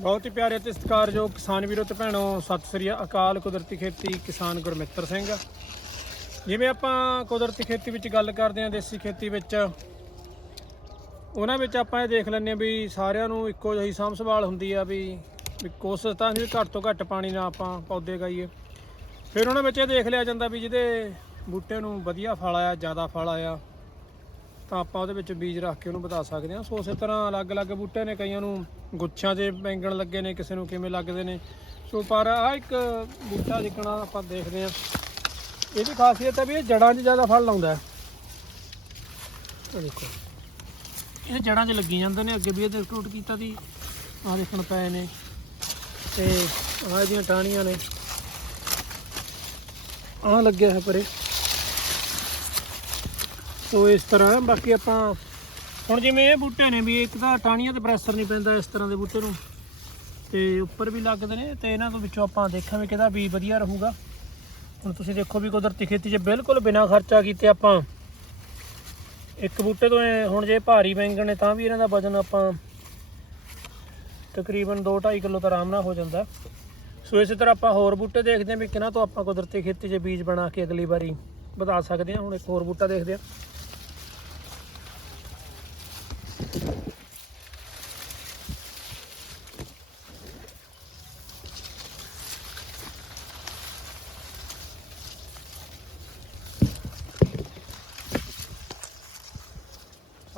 ਬਹੁਤ ਹੀ ਪਿਆਰੇ ਤੇ ਸਤਿਕਾਰਯੋਗ ਕਿਸਾਨ ਵੀਰੋ ਤੇ ਭੈਣੋ, ਸਤਿ ਸ੍ਰੀ ਅਕਾਲ। ਕੁਦਰਤੀ ਖੇਤੀ ਕਿਸਾਨ ਗੁਰਮਿੱਤਰ ਸਿੰਘ। ਜਿਵੇਂ ਆਪਾਂ ਕੁਦਰਤੀ ਖੇਤੀ ਵਿੱਚ ਗੱਲ ਕਰਦੇ ਹਾਂ, ਦੇਸੀ ਖੇਤੀ ਵਿੱਚ, ਉਹਨਾਂ ਵਿੱਚ ਆਪਾਂ ਇਹ ਦੇਖ ਲੈਂਦੇ ਹਾਂ ਵੀ ਸਾਰਿਆਂ ਨੂੰ ਇੱਕੋ ਜਿਹੀ ਸਾਂਭ ਸੰਭਾਲ ਹੁੰਦੀ ਆ ਵੀ ਵੀ ਕੋਸ਼ਿਸ਼ ਤਾਂ ਵੀ ਘੱਟ ਤੋਂ ਘੱਟ ਪਾਣੀ ਨਾਲ ਆਪਾਂ ਪੌਦੇ ਗਾਈਏ ਫਿਰ ਉਹਨਾਂ ਵਿੱਚ ਇਹ ਦੇਖ ਲਿਆ ਜਾਂਦਾ ਵੀ ਜਿਹਦੇ ਬੂਟੇ ਨੂੰ ਵਧੀਆ ਫਲ ਆਇਆ, ਜ਼ਿਆਦਾ ਫਲ ਆਇਆ। ਤਾਂ ਆਪਾਂ ਉਹਦੇ ਵਿੱਚ ਬੀਜ ਰੱਖ ਕੇ ਉਹਨੂੰ ਵਧਾ ਸਕਦੇ ਹਾਂ। ਸੋ ਉਸੇ ਤਰ੍ਹਾਂ ਅਲੱਗ-ਅਲੱਗ ਬੂਟੇ ਨੇ, ਕਈਆਂ ਨੂੰ ਗੁੱਛਾਂ 'ਚ ਬੈਂਗਣ ਲੱਗੇ ਨੇ, ਕਿਸੇ ਨੂੰ ਕਿਵੇਂ ਲੱਗਦੇ ਨੇ। ਸੋ ਪਰ ਆ ਇੱਕ ਬੂਟਾ ਜਿੱਕਣਾ ਆਪਾਂ ਦੇਖਦੇ ਹਾਂ। ਇਹਦੀ ਖਾਸੀਅਤ ਹੈ ਵੀ ਇਹ ਜੜਾਂ 'ਚ ਜ਼ਿਆਦਾ ਫਲ ਲਾਉਂਦਾ ਹੈ। ਆਹ ਦੇਖੋ। ਇਹ ਜੜਾਂ 'ਚ ਲੱਗੀ ਜਾਂਦੇ ਨੇ, ਅੱਗੇ ਵੀ ਇਹਦੇ ਟੁੱਟ ਕੀਤਾ ਦੀ ਆਹ ਦੇਖਣ ਪਏ ਨੇ। ਤੇ ਆ ਇਹਦੀਆਂ ਟਾਹਣੀਆਂ ਨੇ। ਆ ਲੱਗਿਆ ਹੈ ਪਰੇ। ਸੋ ਇਸ ਤਰ੍ਹਾਂ, ਬਾਕੀ ਆਪਾਂ ਹੁਣ ਜਿਵੇਂ ਇਹ ਬੂਟੇ ਨੇ ਵੀ ਇੱਕ ਤਾਂ ਟਾਹਣੀਆਂ ਤੇ ਪ੍ਰੈਸ਼ਰ ਨਹੀਂ ਪੈਂਦਾ ਇਸ ਤਰ੍ਹਾਂ ਦੇ ਬੂਟੇ ਨੂੰ। ਤੇ ਉੱਪਰ ਵੀ ਲੱਗਦੇ ਨੇ ਤੇ ਇਹਨਾਂ ਤੋਂ ਵਿੱਚੋਂ ਆਪਾਂ ਦੇਖਾਂਗੇ ਕਿਹਦਾ ਬੀ ਵਧੀਆ ਰਹੂਗਾ। ਹੁਣ ਤੁਸੀਂ ਦੇਖੋ ਵੀ ਕੁਦਰਤੀ ਖੇਤੀ 'ਚ ਬਿਲਕੁਲ ਬਿਨਾਂ ਖਰਚਾ ਕੀਤੇ ਆਪਾਂ ਇੱਕ ਬੂਟੇ ਤੋਂ ਹੁਣ ਜੇ ਭਾਰੀ ਬੈਂਗਣ ਨੇ ਤਾਂ ਵੀ ਇਹਨਾਂ ਦਾ ਵਜ਼ਨ ਆਪਾਂ ਤਕਰੀਬਨ 2.5 ਕਿਲੋ ਤਾਂ ਆਰਾਮ ਨਾਲ ਹੋ ਜਾਂਦਾ। ਸੋ ਇਸੇ ਤਰ੍ਹਾਂ ਆਪਾਂ ਹੋਰ ਬੂਟੇ ਦੇਖਦੇ ਹਾਂ ਵੀ ਕਿਹਨਾਂ ਤੋਂ ਆਪਾਂ ਕੁਦਰਤੀ ਖੇਤੀ 'ਚ ਬੀਜ ਬਣਾ ਕੇ ਅਗਲੀ ਵਾਰੀ ਵਧਾ ਸਕਦੇ ਹਾਂ। ਹੁਣ ਇੱਕ ਹੋਰ ਬੂਟਾ ਦੇਖਦੇ ਹਾਂ।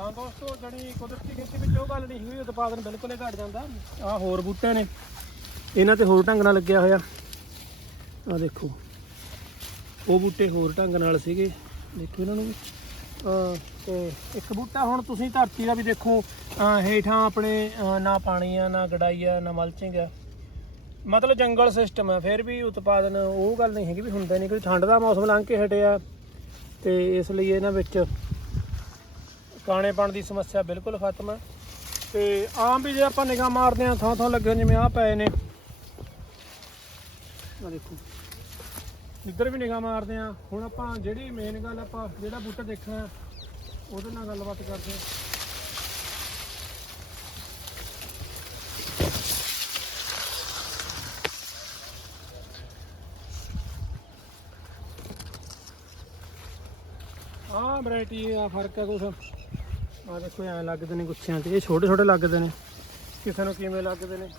ਤਾਂ ਦੋਸਤੋ ਜਣੀ ਕੁਦਰਤੀ ਖੇਤੀ ਵਿੱਚ ਉਹ ਗੱਲ ਨਹੀਂ ਹੋਈ ਉਤਪਾਦਨ ਬਿਲਕੁਲ ਹੀ ਘਟ ਜਾਂਦਾ। ਆਹ ਹੋਰ ਬੂਟੇ ਨੇ। ਇਹਨਾਂ ਤੇ ਹੋਰ ਢੰਗ ਨਾਲ ਲੱਗਿਆ ਹੋਇਆ। ਆਹ ਦੇਖੋ। ਉਹ ਬੂਟੇ ਹੋਰ ਢੰਗ ਨਾਲ ਸੀਗੇ। ਦੇਖੋ ਇਹਨਾਂ ਨੂੰ ਵੀ। ਤੇ ਇੱਕ ਬੂਟਾ ਹੁਣ ਤੁਸੀਂ ਧਰਤੀ ਦਾ ਵੀ ਦੇਖੋ। ਹੇਠਾਂ ਆਪਣੇ ਨਾ ਪਾਣੀ ਆ ਨਾ ਗੜਾਈ ਆ ਨਾ ਮਲਚਿੰਗ। ਆ ਮਤਲਬ ਜੰਗਲ ਸਿਸਟਮ ਆ। ਫਿਰ ਵੀ ਉਤਪਾਦਨ, ਉਹ ਗੱਲ ਨਹੀਂ ਹੈਗੀ ਵੀ ਹੁੰਦਾ ਨਹੀਂ। ਕੋਈ ਠੰਡ ਦਾ ਮੌਸਮ ਲੰਘ ਕੇ ਹਟਿਆ। ਤੇ ਇਸ ਲਈ ਇਹਨਾਂ ਵਿੱਚ ਕਾਣੇਪਣ ਦੀ ਸਮੱਸਿਆ ਬਿਲਕੁਲ ਖਤਮ ਹੈ। ਤੇ ਆਮ ਵੀ ਜੇ ਆਪਾਂ ਨਿਗਾਹ ਮਾਰਦੇ ਆ ਥਾਂ ਥਾਂ ਲੱਗੇ ਜਿਵੇਂ ਆ ਪਏ ਨੇ। ਆ ਦੇਖੋ। ਇੱਧਰ ਵੀ ਨਿਗਾਹ ਮਾਰਦੇ ਆ ਹੁਣ ਆਪਾਂ ਜਿਹੜੀ ਮੇਨ ਗੱਲ ਆਪਾਂ ਜਿਹੜਾ ਬੂਟਾ ਦੇਖਣਾ ਉਹਦੇ ਨਾਲ ਗੱਲਬਾਤ ਕਰਦੇ ਆ ਹਾਂ ਵੈਰਾਈਟੀ ਦਾ ਫ਼ਰਕ ਹੈ ਕੁਛ। ਆ ਦੇਖੋ, ਐਂ ਲੱਗਦੇ ਨੇ ਗੁੱਛਿਆਂ ਤੇ। ਇਹ ਛੋਟੇ ਛੋਟੇ ਲੱਗਦੇ ਨੇ। ਕਿਸੇ ਨੂੰ ਕਿਵੇਂ ਲੱਗਦੇ ਨੇ?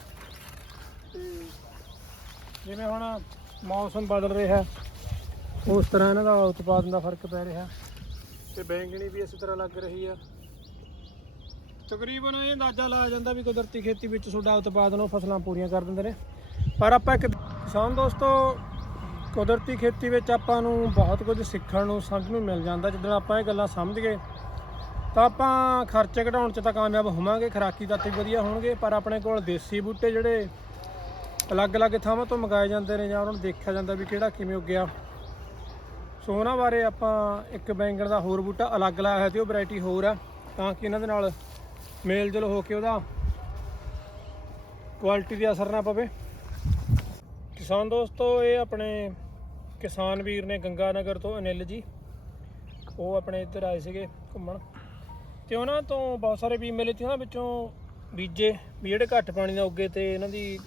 ਤੇ ਜਿਵੇਂ ਹੁਣ ਮੌਸਮ ਬਦਲ ਰਿਹਾ, ਉਸ ਤਰ੍ਹਾਂ ਇਹਨਾਂ ਦਾ ਉਤਪਾਦਨ ਦਾ ਫ਼ਰਕ ਪੈ ਰਿਹਾ। ਤੇ ਬੈਂਗਣੀ ਵੀ ਇਸੇ ਤਰ੍ਹਾਂ ਲੱਗ ਰਹੀ ਆ। ਤਕਰੀਬਨ ਇਹ ਅੰਦਾਜ਼ਾ ਲਾਇਆ ਜਾਂਦਾ ਵੀ ਕੁਦਰਤੀ ਖੇਤੀ ਵਿੱਚ ਤੁਹਾਡਾ ਉਤਪਾਦਨ ਉਹ ਫਸਲਾਂ ਪੂਰੀਆਂ ਕਰ ਦਿੰਦੇ ਨੇ। ਪਰ ਆਪਾਂ ਇੱਕ ਕਿਸਾਨ ਦੋਸਤੋ, ਕੁਦਰਤੀ ਖੇਤੀ ਵਿੱਚ ਆਪਾਂ ਨੂੰ ਬਹੁਤ ਕੁਝ ਸਿੱਖਣ ਨੂੰ ਸਮਝ ਨੂੰ ਮਿਲ ਜਾਂਦਾ। ਜਦੋਂ ਆਪਾਂ ਇਹ ਗੱਲਾਂ ਸਮਝ ਗਏ ਤਾਂ ਆਪਾਂ ਖਰਚੇ ਘਟਾਉਣ 'ਚ ਤਾਂ ਕਾਮਯਾਬ ਹੋਵਾਂਗੇ, ਖਰਾਕੀ ਤੱਤ ਵੀ ਵਧੀਆ ਹੋਣਗੇ, ਪਰ ਆਪਣੇ ਕੋਲ ਦੇਸੀ ਬੂਟੇ ਜਿਹੜੇ ਅਲੱਗ-ਅਲੱਗ ਥਾਵਾਂ ਤੋਂ ਮੰਗਾਏ ਜਾਂਦੇ ਨੇ ਜਾਂ ਉਹਨਾਂ ਨੂੰ ਦੇਖਿਆ ਜਾਂਦਾ ਵੀ ਕਿਹੜਾ ਕਿਵੇਂ ਉੱਗਿਆ। ਸੋ ਉਹਨਾਂ ਬਾਰੇ ਆਪਾਂ ਇੱਕ ਬੈਂਗਣ ਦਾ ਹੋਰ ਬੂਟਾ ਅਲੱਗ ਲਾਇਆ ਹੈ ਤੇ ਉਹ ਵੈਰਾਈਟੀ ਹੋਰ ਆ, ਤਾਂ ਕਿ ਇਹਨਾਂ ਦੇ ਨਾਲ ਮੇਲ ਜੁਲ ਹੋ ਕੇ ਉਹਦਾ ਕੁਆਲਿਟੀ ਦੇ ਅਸਰ ਨਾ ਪਵੇ। ਕਿਸਾਨ ਦੋਸਤੋ, ਇਹ ਆਪਣੇ ਕਿਸਾਨ ਵੀਰ ਨੇ ਗੰਗਾ ਨਗਰ ਤੋਂ ਅਨਿਲ ਜੀ, ਉਹ ਆਪਣੇ ਇੱਧਰ ਆਏ ਸੀਗੇ ਘੁੰਮਣ। ਤੇ ਉਹਨਾਂ ਤੋਂ ਬਹੁਤ ਸਾਰੇ ਬੀਜ ਮਿਲੇ ਤੇ ਉਹਨਾਂ ਵਿੱਚੋਂ ਬੀਜੇ, ਵੀ ਜਿਹੜੇ ਘੱਟ ਪਾਣੀ ਨਾਲ ਉੱਗੇ ਤੇ ਇਹਨਾਂ ਦੀ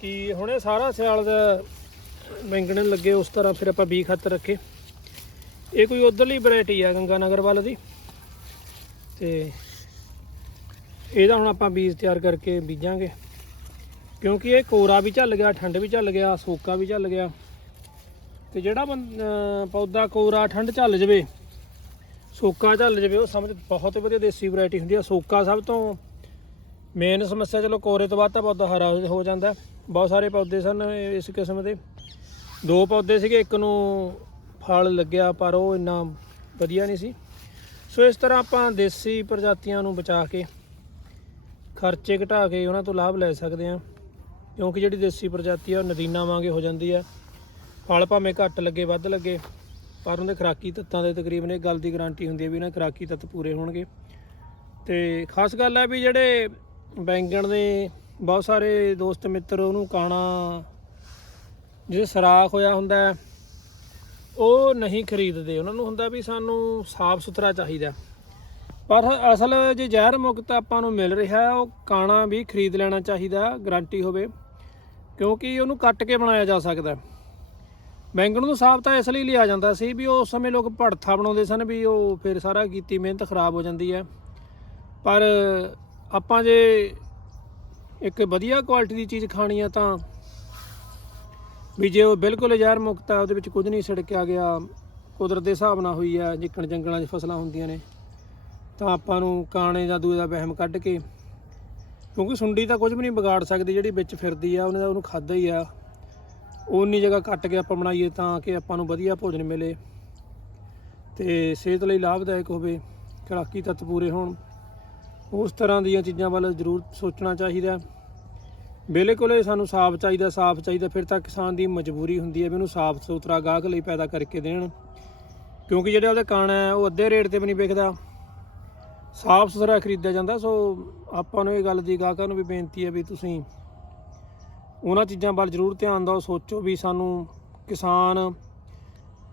ਕੀ ਹੁਣੇ ਸਾਰਾ ਸਿਆਲ ਦਾ ਬੈਂਗਣ ਲੱਗੇ ਉਸ ਤਰ੍ਹਾਂ ਫਿਰ ਆਪਾਂ ਬੀ ਖਾਤਰ ਰੱਖੇ। ਇਹ ਕੋਈ ਉਧਰਲੀ ਵੈਰਾਈਟੀ ਆ ਗੰਗਾ ਨਗਰ ਵੱਲ ਦੀ। ਤੇ ਇਹਦਾ ਹੁਣ ਆਪਾਂ ਬੀਜ ਤਿਆਰ ਕਰਕੇ ਬੀਜਾਂਗੇ। ਕਿਉਂਕਿ ਇਹ ਕੋਰਾ ਵੀ ਝੱਲ ਗਿਆ, ਠੰਡ ਵੀ ਝੱਲ ਗਿਆ, ਸੋਕਾ ਵੀ ਝੱਲ ਗਿਆ। ਤੇ ਜਿਹੜਾ ਬੰ- ਪੌਦਾ ਕੋਰਾ ਠੰਡ ਝੱਲ ਜਵੇ ਸੋਕਾ ਝੱਲ ਜਵੇ, ਉਹ ਸਮਝ ਬਹੁਤ ਵਧੀਆ ਦੇਸੀ ਵੈਰਾਈਟੀ ਹੁੰਦੀ ਆ। ਸੋਕਾ ਸਭ ਤੋਂ ਮੇਨ ਸਮੱਸਿਆ, ਚਲੋ ਕੋਰੇ ਤੋਂ ਬਾਅਦ ਤਾਂ ਪੌਦਾ ਹਰਾ ਹੋ- ਜਾਂਦਾ। ਬਹੁਤ ਸਾਰੇ ਪੌਦੇ ਸਨ ਇਸ ਕਿਸਮ ਦੇ। ਦੋ ਪੌਦੇ ਸੀਗੇ, ਇੱਕ ਨੂੰ ਫਲ ਲੱਗਿਆ, ਪਰ ਉਹ ਇੰਨਾ ਵਧੀਆ ਨਹੀਂ ਸੀ। ਸੋ ਇਸ ਤਰ੍ਹਾਂ ਆਪਾਂ ਦੇਸੀ ਪ੍ਰਜਾਤੀਆਂ ਨੂੰ ਬਚਾ ਕੇ, ਖਰਚੇ ਘਟਾ ਕੇ ਉਹਨਾਂ ਤੋਂ ਲਾਭ ਲੈ ਸਕਦੇ ਹਾਂ। ਕਿਉਂਕਿ ਜਿਹੜੀ ਦੇਸੀ ਪ੍ਰਜਾਤੀ ਆ, ਉਹ ਨਦੀਨਾ ਵਾਂਗੇ ਹੋ ਜਾਂਦੀ ਆ। ਫਲ ਭਾਵੇਂ ਘੱਟ ਲੱਗੇ, ਵੱਧ ਲੱਗੇ ਪਰ ਉਹਦੇ ਖਰਾਕੀ ਤੱਤਾਂ ਦੇ ਤਕਰੀਬਨ ਇਹ ਗੱਲ ਦੀ ਗਾਰੰਟੀ ਹੁੰਦੀ ਹੈ ਵੀ ਇਹਨਾਂ ਖਰਾਕੀ ਤੱਤ ਪੂਰੇ ਹੋਣਗੇ। ਤੇ ਖਾਸ ਗੱਲ ਹੈ ਵੀ ਜਿਹੜੇ ਬੈਂਗਣ ਦੇ ਬਹੁਤ ਸਾਰੇ ਦੋਸਤ ਮਿੱਤਰ ਉਹਨੂੰ ਕਾਣਾ, ਜਿਹੜੇ ਸਰਾਖ ਹੋਇਆ ਹੁੰਦਾ ਉਹ ਨਹੀਂ ਖਰੀਦਦੇ। ਉਹਨਾਂ ਨੂੰ ਹੁੰਦਾ ਵੀ ਸਾਨੂੰ ਸਾਫ਼ ਸੁਥਰਾ ਚਾਹੀਦਾ। ਪਰ ਅਸਲ ਜੇ ਜ਼ਹਿਰ ਮੁਕਤ ਆਪਾਂ ਨੂੰ ਮਿਲ ਰਿਹਾ, ਉਹ ਕਾਣਾ ਵੀ ਖਰੀਦ ਲੈਣਾ ਚਾਹੀਦਾ, ਗਾਰੰਟੀ ਹੋਵੇ, ਕਿਉਂਕਿ ਉਹਨੂੰ ਕੱਟ ਕੇ ਬਣਾਇਆ ਜਾ ਸਕਦਾ ਬੈਂਗਣ ਨੂੰ ਸਾਫ਼ ਤਾਂ ਇਸ ਲਈ ਲਿਆ ਜਾਂਦਾ ਸੀ ਵੀ ਉਸ ਸਮੇਂ ਲੋਕ ਭੜਥਾ ਬਣਾਉਂਦੇ ਸਨ ਵੀ ਉਹ ਫਿਰ ਸਾਰਾ ਕੀਤੀ, ਮਿਹਨਤ ਖਰਾਬ ਹੋ ਜਾਂਦੀ ਹੈ। ਪਰ ਆਪਾਂ ਜੇ ਇੱਕ ਵਧੀਆ ਕੁਆਲਿਟੀ ਦੀ ਚੀਜ਼ ਖਾਣੀ ਆ ਤਾਂ ਵੀ ਜੇ ਉਹ ਬਿਲਕੁਲ ਜ਼ਹਿਰ ਮੁਕਤ ਆ, ਉਹਦੇ ਵਿੱਚ ਕੁਝ ਨਹੀਂ ਛਿੜਕਿਆ ਗਿਆ, ਕੁਦਰਤ ਦੇ ਹਿਸਾਬ ਨਾਲ ਹੋਈ ਆ ਜਿੱਕਣ ਜੰਗਲਾਂ 'ਚ ਫਸਲਾਂ ਹੁੰਦੀਆਂ ਨੇ, ਤਾਂ ਆਪਾਂ ਨੂੰ ਕਾਣੇ ਜਾਂ ਦੂਏ ਦਾ ਵਹਿਮ ਕੱਢ ਕੇ ਕਿਉਂਕਿ ਸੁੰਡੀ ਤਾਂ ਕੁਝ ਵੀ ਨਹੀਂ ਵਿਗਾੜ ਸਕਦੀ ਜਿਹੜੀ ਵਿੱਚ ਫਿਰਦੀ ਆ, ਉਹਨੇ ਤਾਂ ਉਹਨੂੰ ਖਾਦਾ ਹੀ ਆ। ਉਨੀ ਜਗ੍ਹਾ ਕੱਟ ਕੇ ਆਪਾਂ ਬਣਾਈਏ ਤਾਂ ਕਿ ਆਪਾਂ ਨੂੰ ਵਧੀਆ ਭੋਜਨ ਮਿਲੇ ਤੇ ਸਿਹਤ ਲਈ ਲਾਭਦਾਇਕ ਹੋਵੇ, ਖੁਰਾਕੀ ਤੱਤ ਪੂਰੇ ਹੋਣ। ਉਸ ਤਰ੍ਹਾਂ ਦੀਆਂ ਚੀਜ਼ਾਂ ਵੱਲ ਜ਼ਰੂਰ ਸੋਚਣਾ ਚਾਹੀਦਾ। ਬਿਲਕੁਲ ਇਹ ਸਾਨੂੰ ਸਾਫ਼ ਚਾਹੀਦਾ ਸਾਫ਼ ਚਾਹੀਦਾ, ਫਿਰ ਤਾਂ ਕਿਸਾਨ ਦੀ ਮਜਬੂਰੀ ਹੁੰਦੀ ਹੈ ਵੀ ਉਹਨੂੰ ਸਾਫ਼ ਸੁਥਰਾ ਗਾਹਕ ਲਈ ਪੈਦਾ ਕਰਕੇ ਦੇਣ। ਕਿਉਂਕਿ ਜਿਹੜਾ ਉਹਦਾ ਕਾਣਾ ਹੈ, ਉਹ ਅੱਧੇ ਰੇਟ ਤੇ ਵੀ ਨਹੀਂ ਵਿਕਦਾ। ਸਾਫ਼ ਸੁਥਰਾ ਖਰੀਦਿਆ ਜਾਂਦਾ, ਸੋ ਆਪਾਂ ਨੂੰ ਇਹ ਗੱਲ ਦੀ ਗਾਹਕਾਂ ਨੂੰ ਵੀ ਬੇਨਤੀ ਹੈ ਵੀ ਤੁਸੀਂ ਉਹਨਾਂ ਚੀਜ਼ਾਂ ਵੱਲ ਜ਼ਰੂਰ ਧਿਆਨ ਦਿਓ, ਸੋਚੋ ਵੀ ਸਾਨੂੰ ਕਿਸਾਨ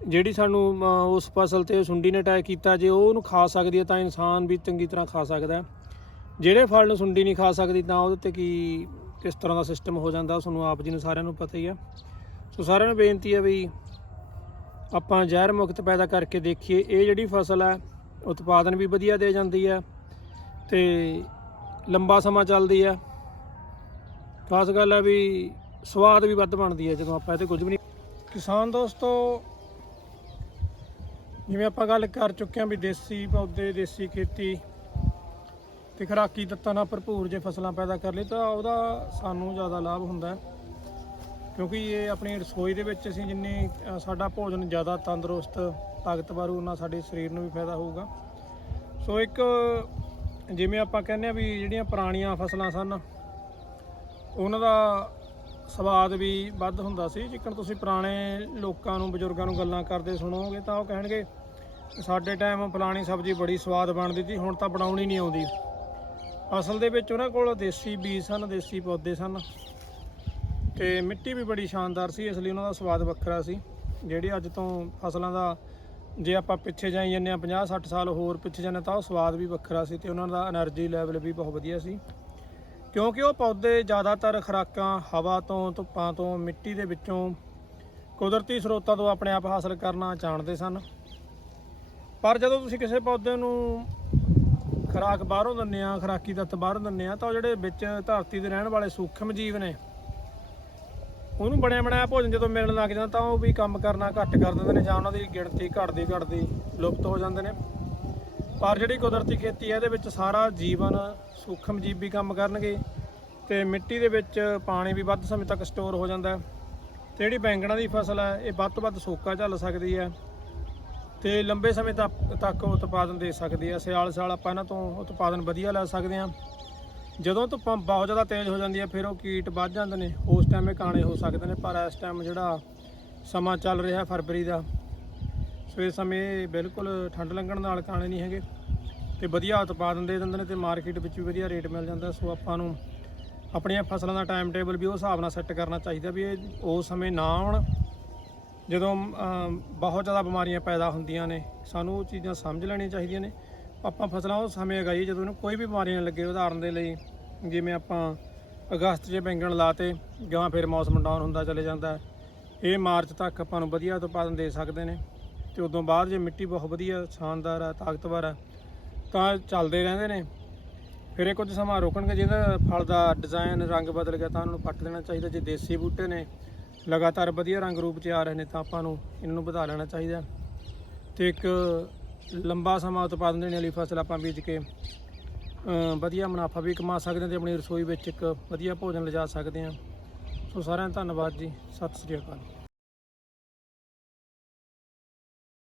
ਜਿਹੜੀ ਸਾਨੂੰ ਉਸ ਫਸਲ ਤੇ ਸੁੰਡੀ ਨੇ ਅਟੈਕ ਕੀਤਾ, ਜੇ ਉਹ ਉਹਨੂੰ ਖਾ ਸਕਦੀ ਹੈ ਤਾਂ ਇਨਸਾਨ ਵੀ ਚੰਗੀ ਤਰ੍ਹਾਂ ਖਾ ਸਕਦਾ ਜਿਹੜੇ ਫਲ ਨੂੰ ਸੁੰਡੀ ਨਹੀਂ ਖਾ ਸਕਦੀ ਤਾਂ ਉਹਦੇ ਤੇ ਕੀ, ਕਿਸ ਤਰ੍ਹਾਂ ਦਾ ਸਿਸਟਮ ਹੋ ਜਾਂਦਾ ਤੁਹਾਨੂੰ ਆਪ ਜੀ ਨੂੰ ਸਾਰਿਆਂ ਨੂੰ ਪਤਾ ਹੀ ਹੈ। ਸੋ ਸਾਰਿਆਂ ਨੂੰ ਬੇਨਤੀ ਹੈ ਵੀ ਆਪਾਂ ਜ਼ਹਿਰ ਮੁਕਤ ਪੈਦਾ ਕਰਕੇ ਦੇਖੀਏ, ਇਹ ਜਿਹੜੀ ਫਸਲ ਹੈ, ਉਤਪਾਦਨ ਵੀ ਵਧੀਆ ਦੇ ਜਾਂਦੀ ਹੈ ਤੇ ਲੰਬਾ ਸਮਾਂ ਚੱਲਦੀ ਹੈ। ਖਾਸ ਗੱਲ ਹੈ ਵੀ ਸਵਾਦ ਵੀ ਵੱਧ ਬਣਦੀ ਹੈ ਜਦੋਂ ਆਪਾਂ ਇਹ ਤੇ ਕੁਝ ਵੀ ਨਹੀਂ ਕਿਸਾਨ ਦੋਸਤੋ ਜਿਵੇਂ ਆਪਾਂ ਗੱਲ ਕਰ ਚੁੱਕੇ ਹਾਂ ਵੀ ਦੇਸੀ ਪੌਦੇ ਦੇਸੀ ਖੇਤੀ ਤੇ ਖੁਰਾਕੀ ਤੱਤਾਂ ਨਾਲ ਭਰਪੂਰ ਜੇ ਫਸਲਾਂ ਪੈਦਾ ਕਰ ਲਈ ਤਾਂ ਉਹਦਾ ਸਾਨੂੰ ਜ਼ਿਆਦਾ ਲਾਭ ਹੁੰਦਾ ਹੈ। ਕਿਉਂਕਿ ਇਹ ਆਪਣੀ ਰਸੋਈ ਦੇ ਵਿੱਚ ਅਸੀਂ ਜਿੰਨੀ ਅ, ਸਾਡਾ ਭੋਜਨ ਜ਼ਿਆਦਾ ਤੰਦਰੁਸਤ ਤਾਕਤਵਰ ਉਹਨਾਂ ਸਾਡੇ ਸਰੀਰ ਨੂੰ ਵੀ ਫਾਇਦਾ ਹੋਊਗਾ। ਸੋ ਇੱਕ ਜਿਵੇਂ ਆਪਾਂ ਕਹਿੰਦੇ ਆ ਵੀ ਜਿਹੜੀਆਂ ਪੁਰਾਣੀਆਂ ਫਸਲਾਂ ਸਨ ਉਹਨਾਂ ਦਾ ਸਵਾਦ ਵੀ ਵੱਧ ਹੁੰਦਾ ਸੀ। ਜੇਕਰ ਤੁਸੀਂ ਪੁਰਾਣੇ ਲੋਕਾਂ ਨੂੰ, ਬਜ਼ੁਰਗਾਂ ਨੂੰ ਗੱਲਾਂ ਕਰਦੇ ਸੁਣੋਗੇ ਤਾਂ ਉਹ ਕਹਿਣਗੇ, ਸਾਡੇ ਟਾਈਮ ਫਲਾਣੀ ਸਬਜ਼ੀ ਬੜੀ ਸਵਾਦ ਬਣਦੀ ਸੀ, ਹੁਣ ਤਾਂ ਬਣਾਉਣੀ ਨਹੀਂ ਆਉਂਦੀ। ਅਸਲ ਦੇ ਵਿੱਚ ਉਹਨਾਂ ਕੋਲ ਦੇਸੀ ਬੀਜ ਸਨ, ਦੇਸੀ ਪੌਦੇ ਸਨ। ਤੇ ਮਿੱਟੀ ਵੀ ਬੜੀ ਸ਼ਾਨਦਾਰ ਸੀ, ਇਸ ਲਈ ਉਹਨਾਂ ਦਾ ਸਵਾਦ ਵੱਖਰਾ ਸੀ। ਜਿਹੜੇ ਅੱਜ ਤੋਂ ਫਸਲਾਂ ਦਾ, ਜੇ ਆਪਾਂ ਪਿੱਛੇ ਜਾਈ ਜੰਨੇ ਆ 50 60 ਸਾਲ ਹੋਰ ਪਿੱਛੇ ਜਾਂਦੇ ਤਾਂ ਉਹ ਸਵਾਦ ਵੀ ਵੱਖਰਾ ਸੀ ਤੇ ਉਹਨਾਂ ਦਾ એનર્ਜੀ ਲੈਵਲ ਵੀ ਬਹੁਤ ਵਧੀਆ ਸੀ। ਕਿਉਂਕਿ ਉਹ ਪੌਦੇ ਜ਼ਿਆਦਾਤਰ ਖੁਰਾਕਾਂ, ਹਵਾ ਤੋਂ, ਧੁੱਪਾਂ ਤੋਂ, ਮਿੱਟੀ ਦੇ ਵਿੱਚੋਂ ਕੁਦਰਤੀ ਸਰੋਤਾਂ ਤੋਂ ਆਪਣੇ ਆਪ ਹਾਸਲ ਕਰਨਾ ਜਾਣਦੇ ਸਨ। ਪਰ ਜਦੋਂ ਤੁਸੀਂ ਕਿਸੇ ਪੌਦੇ ਨੂੰ ਖੁਰਾਕ ਬਾਹਰੋਂ ਦਿੰਦੇ ਆ, ਖੁਰਾਕੀ ਤੱਤ ਬਾਹਰੋਂ ਦਿੰਦੇ ਆ, ਤਾਂ ਉਹ ਜਿਹੜੇ ਵਿੱਚ ਧਰਤੀ ਦੇ ਰਹਿਣ ਵਾਲੇ ਸੂਖਮ ਜੀਵ ਨੇ, ਉਹਨੂੰ ਬਣਿਆ ਬਣਾਇਆ ਭੋਜਨ ਜਦੋਂ ਮਿਲਣ ਲੱਗ ਜਾਂਦਾ ਤਾਂ ਉਹ ਵੀ ਕੰਮ ਕਰਨਾ ਘੱਟ ਕਰ ਦਿੰਦੇ ਨੇ ਜਾਂ ਉਹਨਾਂ ਦੀ ਗਿਣਤੀ ਘਟਦੀ ਘਟਦੀ ਲੁਪਤ ਹੋ ਜਾਂਦੇ ਨੇ। ਪਰ ਜਿਹੜੀ ਕੁਦਰਤੀ ਖੇਤੀ ਹੈ, ਇਹਦੇ ਵਿੱਚ ਸਾਰਾ ਜੀਵਨ ਸੂਖਮ ਜੀਵ ਕੰਮ ਕਰਨਗੇ ਤੇ ਮਿੱਟੀ ਦੇ ਵਿੱਚ ਪਾਣੀ ਵੀ ਵੱਧ ਸਮੇਂ ਤੱਕ ਸਟੋਰ ਹੋ ਜਾਂਦਾ ਹੈ। ਤੇ ਜਿਹੜੀ ਬੈਂਗਣਾ ਦੀ ਫਸਲ ਹੈ, ਇਹ ਵੱਧ ਤੋਂ ਵੱਧ ਸੋਕਾ ਝੱਲ ਸਕਦੀ ਹੈ ਤੇ ਲੰਬੇ ਸਮੇਂ ਤੱਕ ਤੱਕ ਉਤਪਾਦਨ ਦੇ ਸਕਦੀ ਹੈ। ਸਿਆਲ ਸਾਲ ਆਪਾਂ ਇਹਨਾਂ ਤੋਂ ਉਤਪਾਦਨ ਵਧੀਆ ਲੈ ਸਕਦੇ ਹਾਂ। ਜਦੋਂ ਧੁੱਪਾਂ ਬਹੁਤ ਜ਼ਿਆਦਾ ਤੇਜ਼ ਹੋ ਜਾਂਦੀ ਹੈ ਫਿਰ ਉਹ ਕੀਟ ਵੱਧ ਜਾਂਦੇ ਨੇ। ਉਸ ਟਾਈਮ ਇਹ ਕਾਣੇ ਹੋ ਸਕਦੇ ਨੇ, ਪਰ ਇਸ ਟਾਈਮ ਜਿਹੜਾ ਸਮਾਂ ਚੱਲ ਰਿਹਾ ਫਰਵਰੀ ਦਾ ਸੋ ਇਸ ਸਮੇਂ ਬਿਲਕੁਲ ਠੰਡ ਲੰਘਣ ਨਾਲ ਕਾਣੇ ਨਹੀਂ ਹੈਗੇ। ਤੇ ਵਧੀਆ ਉਤਪਾਦਨ ਦੇ ਦਿੰਦੇ ਨੇ ਤੇ ਮਾਰਕੀਟ ਵਿੱਚ ਵੀ ਵਧੀਆ ਰੇਟ ਮਿਲ ਜਾਂਦਾ। ਸੋ ਆਪਾਂ ਨੂੰ ਆਪਣੀਆਂ ਫਸਲਾਂ ਦਾ ਟਾਈਮ ਟੇਬਲ ਵੀ ਉਸ ਹਿਸਾਬ ਨਾਲ ਸੈੱਟ ਕਰਨਾ ਚਾਹੀਦਾ ਵੀ ਇਹ ਉਸ ਸਮੇਂ ਨਾ ਆਉਣ। ਜਦੋਂ ਬਹੁਤ ਜ਼ਿਆਦਾ ਬਿਮਾਰੀਆਂ ਪੈਦਾ ਹੁੰਦੀਆਂ ਨੇ, ਸਾਨੂੰ ਉਹ ਚੀਜ਼ਾਂ ਸਮਝ ਲੈਣੀਆਂ ਚਾਹੀਦੀਆਂ ਨੇ। ਆਪਾਂ ਫਸਲਾਂ ਉਹ ਸਮੇਂ ਉਗਾਈਏ ਜਦੋਂ ਇਹਨੂੰ ਕੋਈ ਵੀ ਬਿਮਾਰੀ ਨਾ ਲੱਗੇ, ਉਦਾਹਰਨ ਦੇ ਲਈ ਜਿਵੇਂ ਆਪਾਂ ਅਗਸਤ 'ਚ ਬੈਂਗਣ ਲਾਤੇ, ਗਾਂ ਫਿਰ ਮੌਸਮ ਡਾਊਨ ਹੁੰਦਾ ਚਲੇ ਜਾਂਦਾ। ਇਹ ਮਾਰਚ ਤੱਕ ਆਪਾਂ ਨੂੰ ਵਧੀਆ ਉਤਪਾਦਨ ਦੇ ਸਕਦੇ ਨੇ। ਤੇ ਉਦੋਂ ਬਾਅਦ ਜੇ ਮਿੱਟੀ ਬਹੁਤ ਵਧੀਆ ਸ਼ਾਨਦਾਰ ਹੈ, ਤਾਕਤਵਰ ਹੈ ਤਾਂ ਚੱਲਦੇ ਰਹਿੰਦੇ ਨੇ। ਫਿਰ ਇਹ ਕੁਝ ਸਮਾਂ ਰੋਕਣਗੇ, ਜਿਹਦਾ ਫਲ ਦਾ ਡਿਜ਼ਾਈਨ ਰੰਗ ਬਦਲ ਗਿਆ ਤਾਂ ਉਹਨਾਂ ਨੂੰ ਪੱਟ ਦੇਣਾ ਚਾਹੀਦਾ, ਜੇ ਦੇਸੀ ਬੂਟੇ ਨੇ। ਲਗਾਤਾਰ ਵਧੀਆ ਰੰਗ ਰੂਪ 'ਚ ਆ ਰਹੇ ਨੇ ਤਾਂ ਆਪਾਂ ਨੂੰ ਇਹਨਾਂ ਨੂੰ ਵਧਾ ਲੈਣਾ ਚਾਹੀਦਾ। ਤੇ ਇੱਕ ਲੰਬਾ ਸਮਾਂ ਉਤਪਾਦਨ ਦੇਣ ਵਾਲੀ ਫਸਲ ਆਪਾਂ ਬੀਜ ਕੇ ਵਧੀਆ ਮੁਨਾਫਾ ਵੀ ਕਮਾ ਸਕਦੇ ਹਾਂ ਤੇ ਆਪਣੀ ਰਸੋਈ ਵਿੱਚ ਇੱਕ ਵਧੀਆ ਭੋਜਨ ਲਿਜਾ ਸਕਦੇ ਹਾਂ। ਸੋ ਸਾਰਿਆਂ ਦਾ ਧੰਨਵਾਦ ਜੀ। ਸਤਿ ਸ੍ਰੀ ਅਕਾਲ।